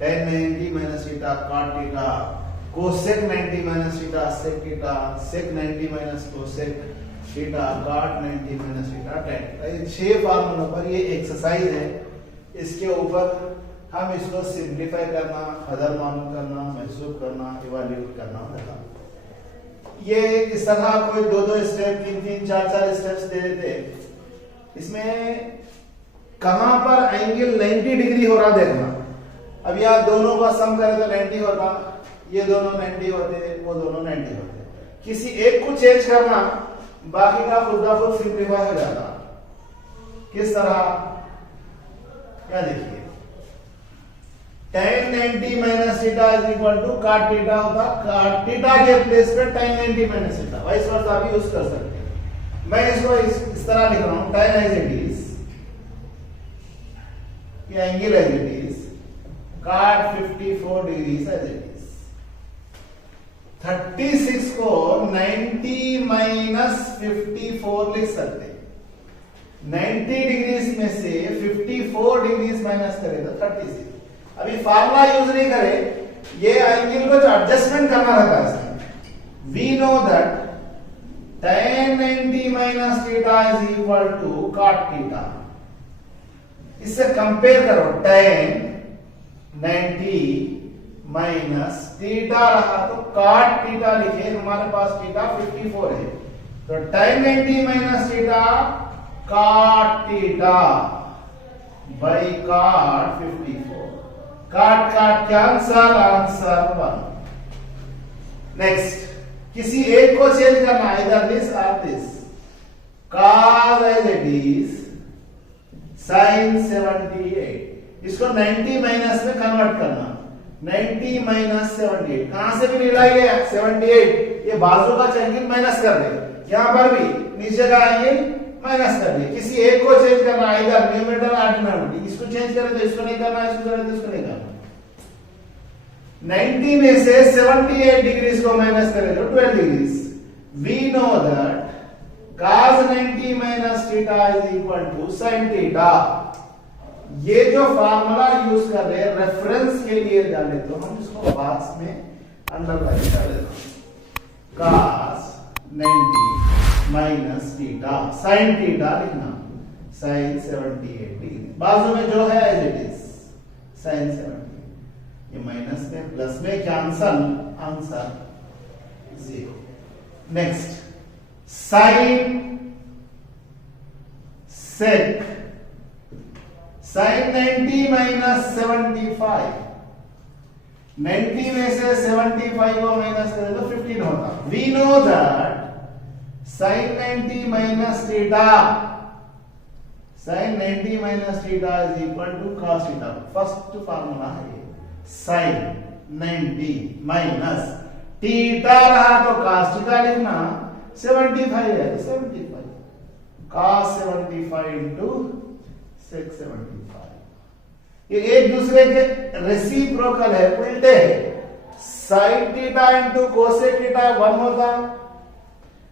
tan 90 minus theta cot theta, cosec 90 minus theta sec theta, sec 90 minus cosec theta cot 90 minus theta tan theta. 6 फार्मूलों पर ये exercise है। इसके ऊपर हम इसको सिंप्लीफाई करना, अदर मालूम करना, महसूस करना, इवैल्यूएट करना होगा। ये इस तरह कोई 2-2 स्टेप, 3-3, 4-4 स्टेप्स दे देते। इसमें कहां पर एंगल 90 डिग्री हो रहा देखना। अब यहाँ दोनों का सम करें तो 90 होगा, ये दोनों 90 होते, वो दोनों 90 होते। किसी एक को चेंज करना, बाकी का खुद ब खुद सिंप्लीफाई हो जाता। किस तरह, क्या देखिए, tan 90 minus theta is equal to cot theta होता। cot थीटा के प्लेस पे tan 90 minus theta, vice versa भी यूज कर सकते हैं। मैं इसको इस तरह लिख रहा हूं, tan एज इट इज, ये angle as it is, cot 54 degree as it is. 36 को 90 माइनस 54 लिख सकते हैं। 90 डिग्री में से 54 डिग्री माइनस करें तो 36। अभी फार्मूला यूज नहीं करें, ये एंगल को जो एडजस्टमेंट करना रहता है इसमें। We know that tan 90 minus theta is equal to cot theta. इससे कंपेयर करो, tan 90 माइनस थीटा रहा तो cot थीटा लिखे, हमारे पास थीटा 54 है, तो tan 90 minus theta cot theta by cot 54। cot cancel, answer 1। Next, किसी एक को चेंज करना, इधर दिस और this. cos as it is sin 78, इसको 90 माइनस में कन्वर्ट करना। 90 माइनस 78 कहां से भी मिलाइए 78, ये बाजू का एंगल माइनस कर दे, यहां पर भी नीचे का एंगल माइनस कर दिए। किसी एक को चेंज करना, इधर न्यूमरेटर और डिनोमिनेटर, इसको चेंज करें तो इसको नहीं करना, इसको करें तो इसको नहीं करना। 90 में से 78 डिग्री को माइनस करें तो 12 degree. We know that cos 90 minus theta is equal to sin theta. ये जो फार्मूला यूज कर रहे हैं रेफरेंस के लिए डाले, तो हम इसको बॉक्स में अंडरलाइन कर देना। cos 90 minus theta sin theta लिखना, sin 78 डिग्री। बाजू में जो है एज इट इज sin 78, ये माइनस में प्लस में cancel, answer 0। Next, sin sec sin 90 minus 75, 90 में से 75 को माइनस करें तो 15 होता। We know that sin 90 minus theta, sin 90 minus theta is equal to cos theta. First formula है ये, sin 90 माइनस थीटा रहा तो cos थीटा लिखना, 75 है तो 75, cos 75 इंटू sec 75। ये एक दूसरे के रेसिप्रोकल है, उल्टे है। sin theta into cosec theta 1 होता,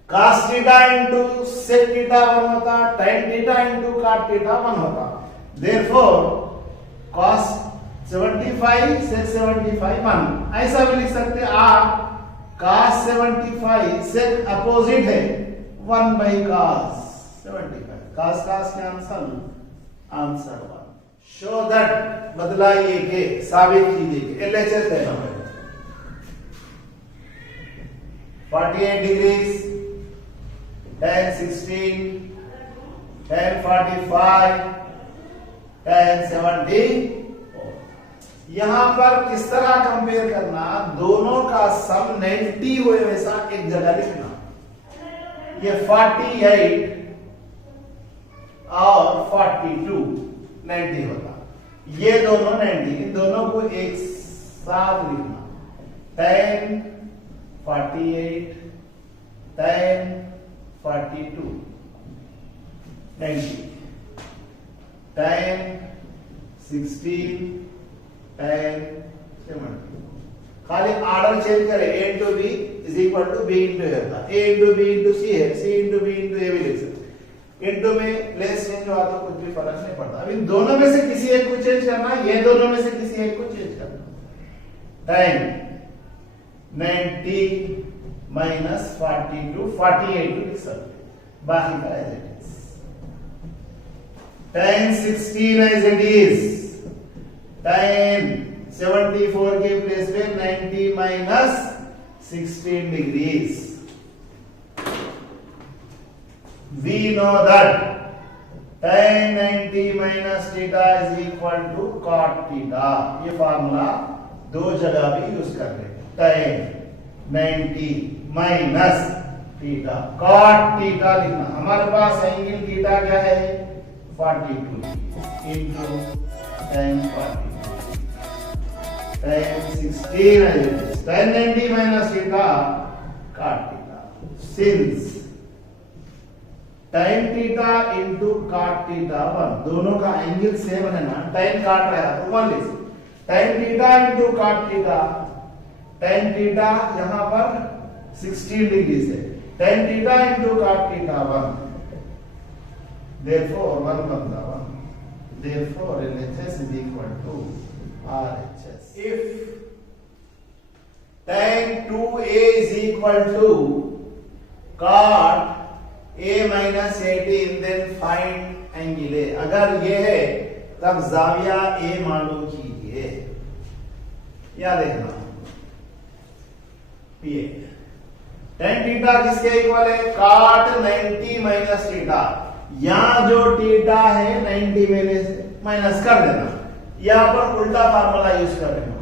cos theta into sec theta 1 होता, tan theta into cot theta 1 होता। Therefore cos 75 sec 75 1। ऐसा भी लिख सकते आप, cos 75 sec अपोजिट है 1 by cos 75, cos cancel, answer 1। Show that, बदलाइए के, साबित कीजिए। LHS देना है 48 डिग्री, tan 16, tan 45, tan 70। यहां पर किस तरह कंपेयर करना, दोनों का सम 90 हुए वैसा एक जगह लिखना। ये 48 और 42 90 होता, ये दोनों 90, इन दोनों को एक साथ लिखना। tan 48 tan 42 90, tan 16 tan 70। खाली ऑर्डर चेंज करें, a into B is equal to B into A होता, a into B into C है, C into B into A भी लिख सकते। इनटू में प्लेस चेंज हुआ तो कुछ भी फर्क नहीं पड़ता। अभी दोनों में से किसी एक को चेंज करना, ये दोनों में से किसी एक को चेंज करना। टाइम 90 माइनस 42 48 लिख सकते, बाकी का as it is. tan 16 as it is, tan 74 के प्लेस पे 90 minus 16 degrees. We know that tan 90 minus theta is equal to cot theta। ये फार्मूला दो जगह भी यूज कर रहे हैं। tan 90 minus theta, cot theta लिखना। हमारे पास एंगल थीटा क्या है 42 इंटू tan 42, tan 16 है। tan 90 minus theta cot theta, since tan theta into cot theta 1, दोनों का एंगल सेम है ना, tan काट रहा है तो 1 लिख। tan theta into cot theta, tan theta यहां पर 16 डिग्री से, tan theta into cot theta 1, therefore 1 बनता 1, therefore LHS is equal to RHS। if tan 2a is equal to cot a minus 18 then find angle A। अगर ये है तब जाविया A मालूम कीजिए। या देखना ये tan थीटा किसके इक्वल है cot 90 माइनस थीटा। यहां जो थीटा है 90 में से माइनस कर देना, यहां पर उल्टा फार्मूला यूज कर देना।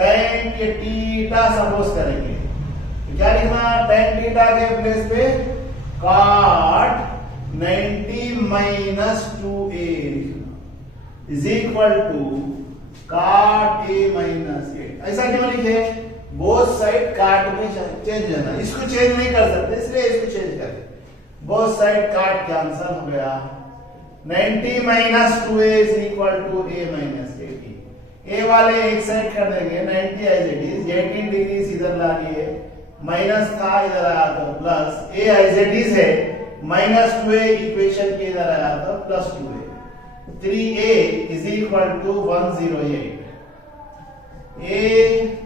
tan ये थीटा सपोज करेंगे तो क्या लिखना, tan थीटा के प्लेस पे cot 90 minus 2a is equal to cot a minus 8। ऐसा क्यों लिखे, बोथ साइड काट में चेंज है ना, इसको चेंज नहीं कर सकते इसलिए इसको चेंज करें। बोथ साइड काट कैंसल हो गया, 90 minus 2a is equal to a minus 18। a वाले एक साइड कर देंगे 90 as it is, 18 डिग्री इधर ला लिए, माइनस था इधर आया तो plus, a as it is है, माइनस 2a इक्वेशन के इधर आया तो plus 2a, 3a is equal to 108। a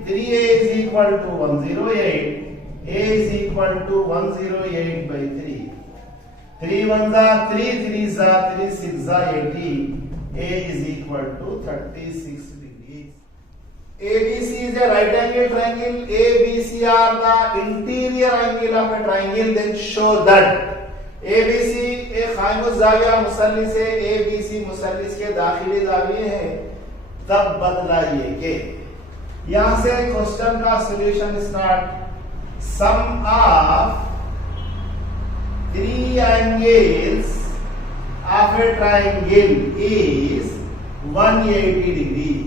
3a is equal to 108, a is equal to 108 by 3, 3 1 जा 3, 3 जा 3, 6 जा 80, a is equal to 36 degrees। ABC is a right angle triangle, ABC are the interior angle of a triangle, then show that ABC एक खाइमुस जाविया मुसल्लिस है, ABC मुसल्लिस के दाखिली जाविये है, तब बतलाइए कि यहां से क्वेश्चन का solution start. Sum of 3 angles of a triangle is 180 degree।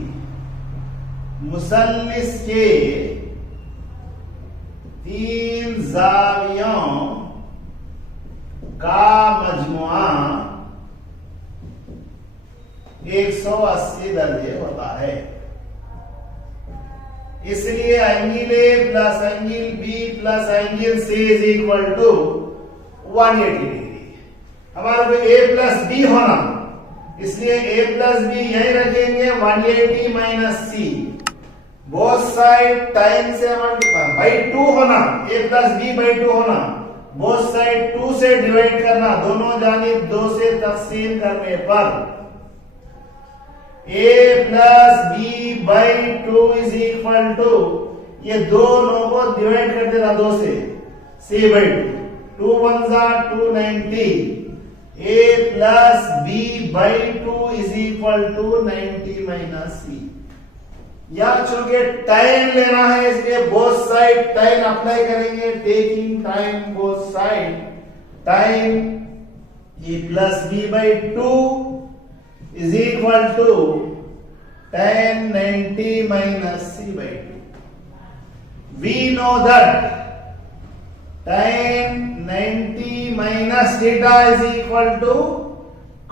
मुसल्लिस के 3 जावियों का मजमुआ 180 दर्जे होता है। इसलिए angle A plus angle B plus angle C is equal to 180 degree. हमारे को ए प्लस बी होना, इसलिए ए प्लस बी यही रखेंगे, 180 माइनस सी, बोथ साइड टाइम से मल्टीप्लाई बाई 2 होना, a प्लस बी बाई 2 होना, बोथ साइड 2 से डिवाइड करना, दोनों जानिब 2 से तकसीम करने पर a plus B by 2 is equal to, ये दोनों को डिवाइड कर देना 2 से, c बाई 2, 2 1 जा 290, a plus B by 2 is equal to 90 minus C. या चूंकि टाइम लेना है इसलिए बोथ साइड टाइम अप्लाई करेंगे, taking time both side, time A plus B by 2 is equal to tan 90 minus C by 2। We know that tan 90 minus theta is equal to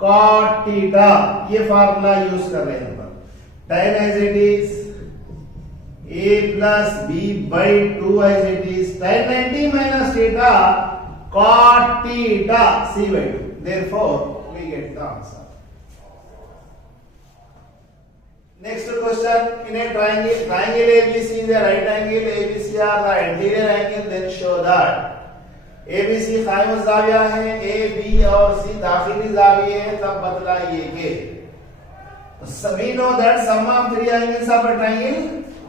cot theta. ये formula use कर रहे हैं tan as it is, a plus b by 2 as it is, tan 90 minus theta cot theta c by 2। therefore we get the answer. Next question, in a triangle ABC is a right angle, ABC are the anterior angle, then show that ABC कायम जाविया है, A, B और C दाखिली जाविये है, तब बतलाइए कि we know that sum of three angles of a triangle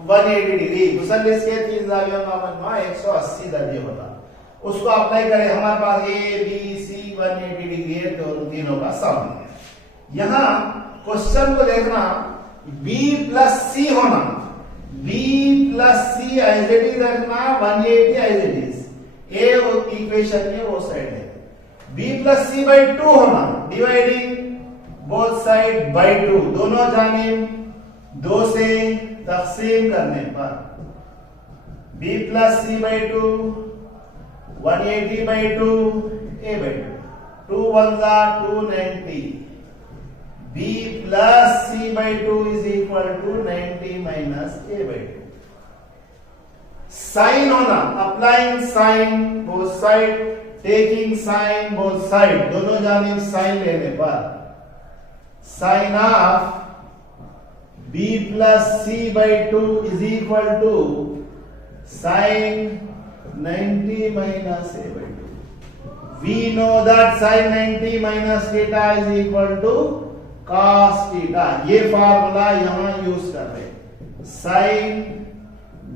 180 degree, मुसल्लिस के तीन जावियों का मजमा 180 दर्जे होता, उसको अप्लाई करें, हमारे पास A, B, C 180 डिग्री है, तो तीनों का सम है। यहाँ क्वेश्चन को देखना, B प्लस C होना, B plus C as it is रखना, 180 as it is, a equation में वो साइड है, b प्लस सी बाई 2 होना, डिवाइडिंग बोथ साइड बाई 2, दोनों जानिब 2 से तकसीम करने पर b plus C by 2 180 by 2 a by 2 1 जा 290, b plus C by 2 is equal to 90 minus a by 2। Sine होना, applying sine both side, taking sine both side, दोनों जानिब साइन लेने पर sine of b plus C by 2 is equal to sine 90 minus a by 2। We know that sine 90 minus theta is equal to cos theta, ये formula यहां use कर रहे हैं, sine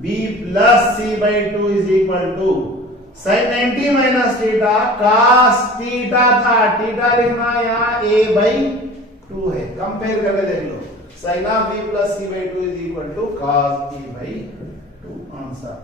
b plus C by 2 is equal to sine 90 minus theta cos theta था, theta लिखना यहाँ a by 2 है, compare करके देख लो, sine of b plus C by 2 is equal to cos t by 2, answer.